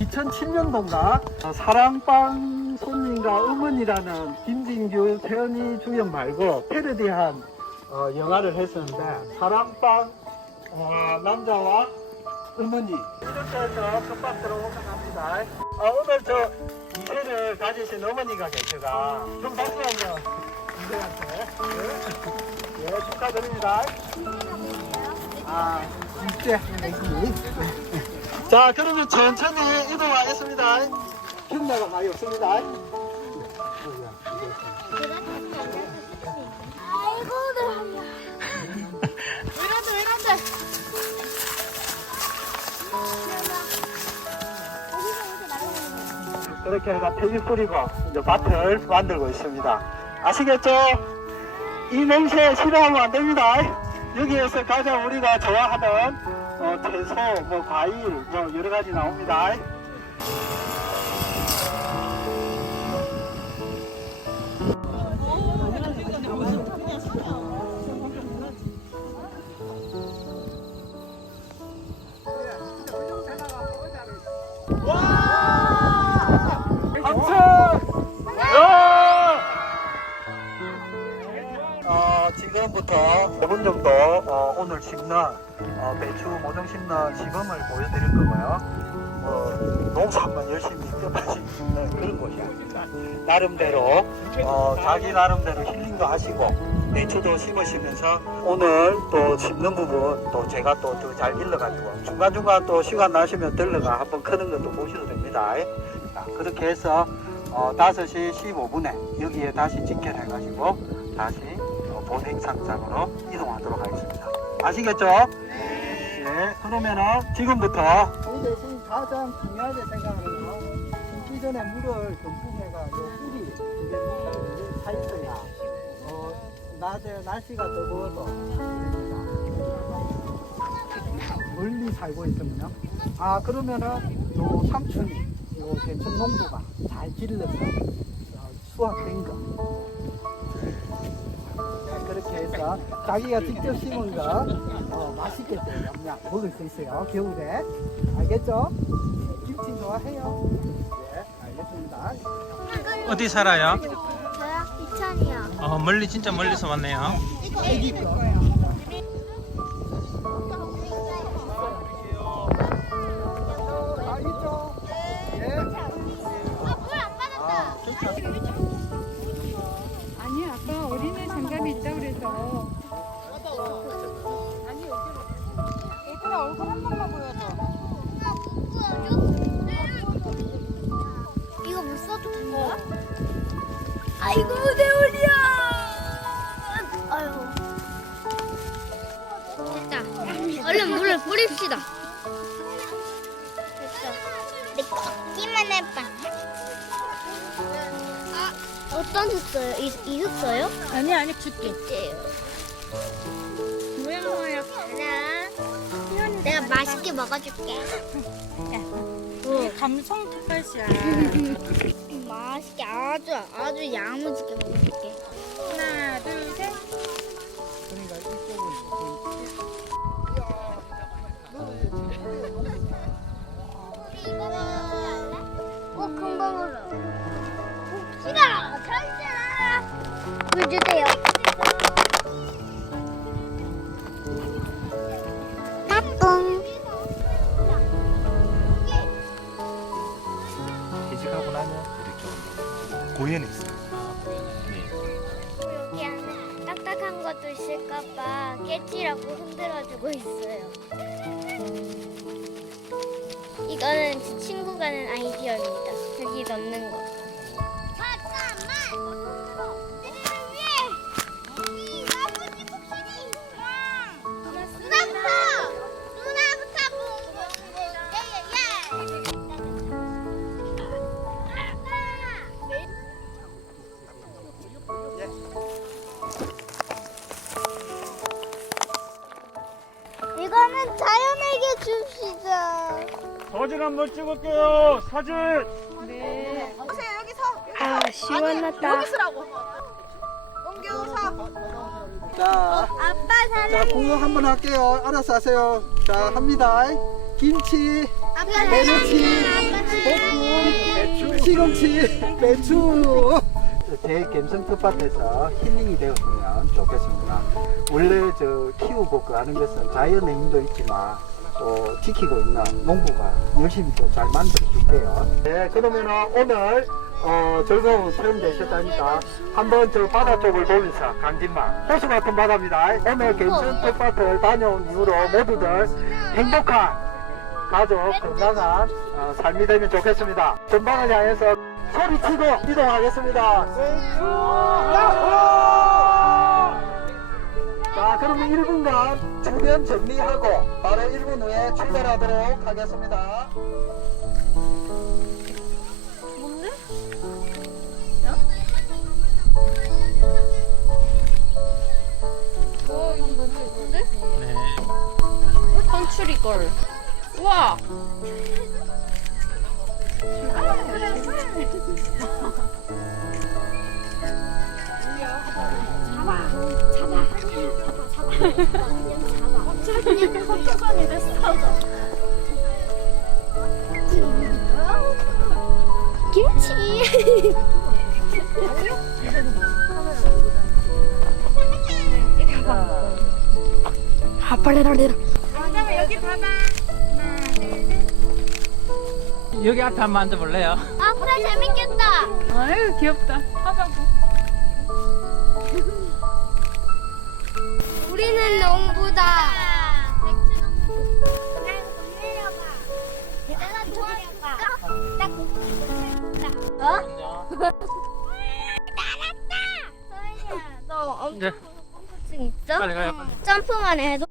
2007년도인가? 사랑방 손님과 어머니라는 김진규, 태연이 주연 말고 패러디한 어, 영화를 했었는데 사랑방 어, 남자와 어머니. 이렇게 해서 금방 들어오면 합니다. 어, 오늘 저 이세를 가지신 어머니가 계셔가 좀 박수 한번 이세한테. 예, 예 축하드립니다. 아 이제 자 그러면 천천히 이동하겠습니다. 힘내가 많이 없습니다. 아이고, 나. 왜 이런데, 왜 이런데? 그렇게 해가 퇴비 뿌리고 이제 밭을 만들고 있습니다. 아시겠죠? 이 냄새 싫어하면 안 됩니다. 여기에서 가장 우리가 좋아하는 어, 채소, 뭐 과일, 뭐 여러 가지 나옵니다. 어, 지금부터 5분 정도 어, 오늘 심는 어, 배추 모종 심는 시범을 보여드릴 거고요. 어, 농사만 열심히 뛰어가시 는 그런 곳이 아닙니다. 나름대로 어, 자기 나름대로 힐링도 하시고 배추도 심으시면서 오늘 또 심는 부분 또 제가 또잘 일러가지고 중간중간 또 시간 나시면 들러가 한번 크는 것도 보셔도 됩니다. 자, 그렇게 해서 어, 5시 15분에 여기에 다시 직결해가지고 다시 어, 본행 상장으로 이동하도록 하겠습니다. 아시겠죠? 네. 예, 그러면은 지금부터 우리 대신 가장 중요하게 생각하는 건 심기 전에 물을 듬뿍해가 요 뿌리 이제 물을 차 있어야 어, 낮에 날씨가 됩니다. 멀리 살고 있으면요. 아 그러면은 요 삼촌이 요 대천 농부가 잘 길러서 어, 수확된 거. 해서 자기가 직접 심은 거 어, 맛있게 또 영양 먹을 수 있어요 겨울에 알겠죠? 네, 김치 좋아해요? 네 알겠습니다. 어디 살아요? 저요? 이천이요. 어, 멀리 진짜 멀리서 왔네요. 애기 거. 아 있죠? 예. 물안 받았다. 얘들아 얼굴 한 번만 보여줘 이거 못 써도 된 거야? 아이고 내 우리야. 아유. 됐다. 얼른 물을 뿌립시다. 됐다. 내 꺾기만 해봐. 아, 어떤 흙써요? 이, 이 흙써요? 아니 아니 줄게 있대요. 모양 모양 하나. 내가 맛있게 먹어줄게. 이게 감성 텃밭이야 맛있게 아주 아주 야무지게 먹어줄게. 하나 둘 셋 있을까봐 깨지라고 흔들어주고 있어요. 이거는 제 친구가 낸 아이디어입니다. 여기 넣는 거. 사진 한 번 찍을게요. 사진. 아, 시원하다. 자, 아빠 자 사랑해. 공유 한번 할게요. 알아서 하세요. 자 합니다. 김치, 아빠 메르치, 사랑해. 배추, 시금치, 배추. 제 갬성 텃밭에서 힐링이 되었으면 좋겠습니다. 원래 저 키우고 그 하는 것은 자연의 힘도 있지만 또 지키고 있는 농부가 열심히 또 잘 만들어 줄 게요. 네, 그러면은 오늘 어, 즐거운 체험 되셨다니까 한번 저 바다 쪽을 보면서 강진만 호수 같은 바다입니다. 오늘 갬성 텃밭을 다녀온 이후로 모두들 행복한 가족 건강한 어, 삶이 되면 좋겠습니다. 전방을 향해서 소리치고 이동하겠습니다. 자, 그러면 1분간 주변 정리하고 바로 1분 후에 출발하도록 하겠습니다. 어 이거 너무 예쁜데? 네. 컨츄리 걸. 우와. 김치. 아 빨리 빨리. 잠깐만 여기 봐봐. 여기 앞에 한번 앉아볼래요? 아 그래 재밌겠다. 아유 귀엽다. 하바구. 우리는 농부다. 어? 너 엄청 네. 공포증 있어? 빨리 가요. 빨리. 점프만 해도?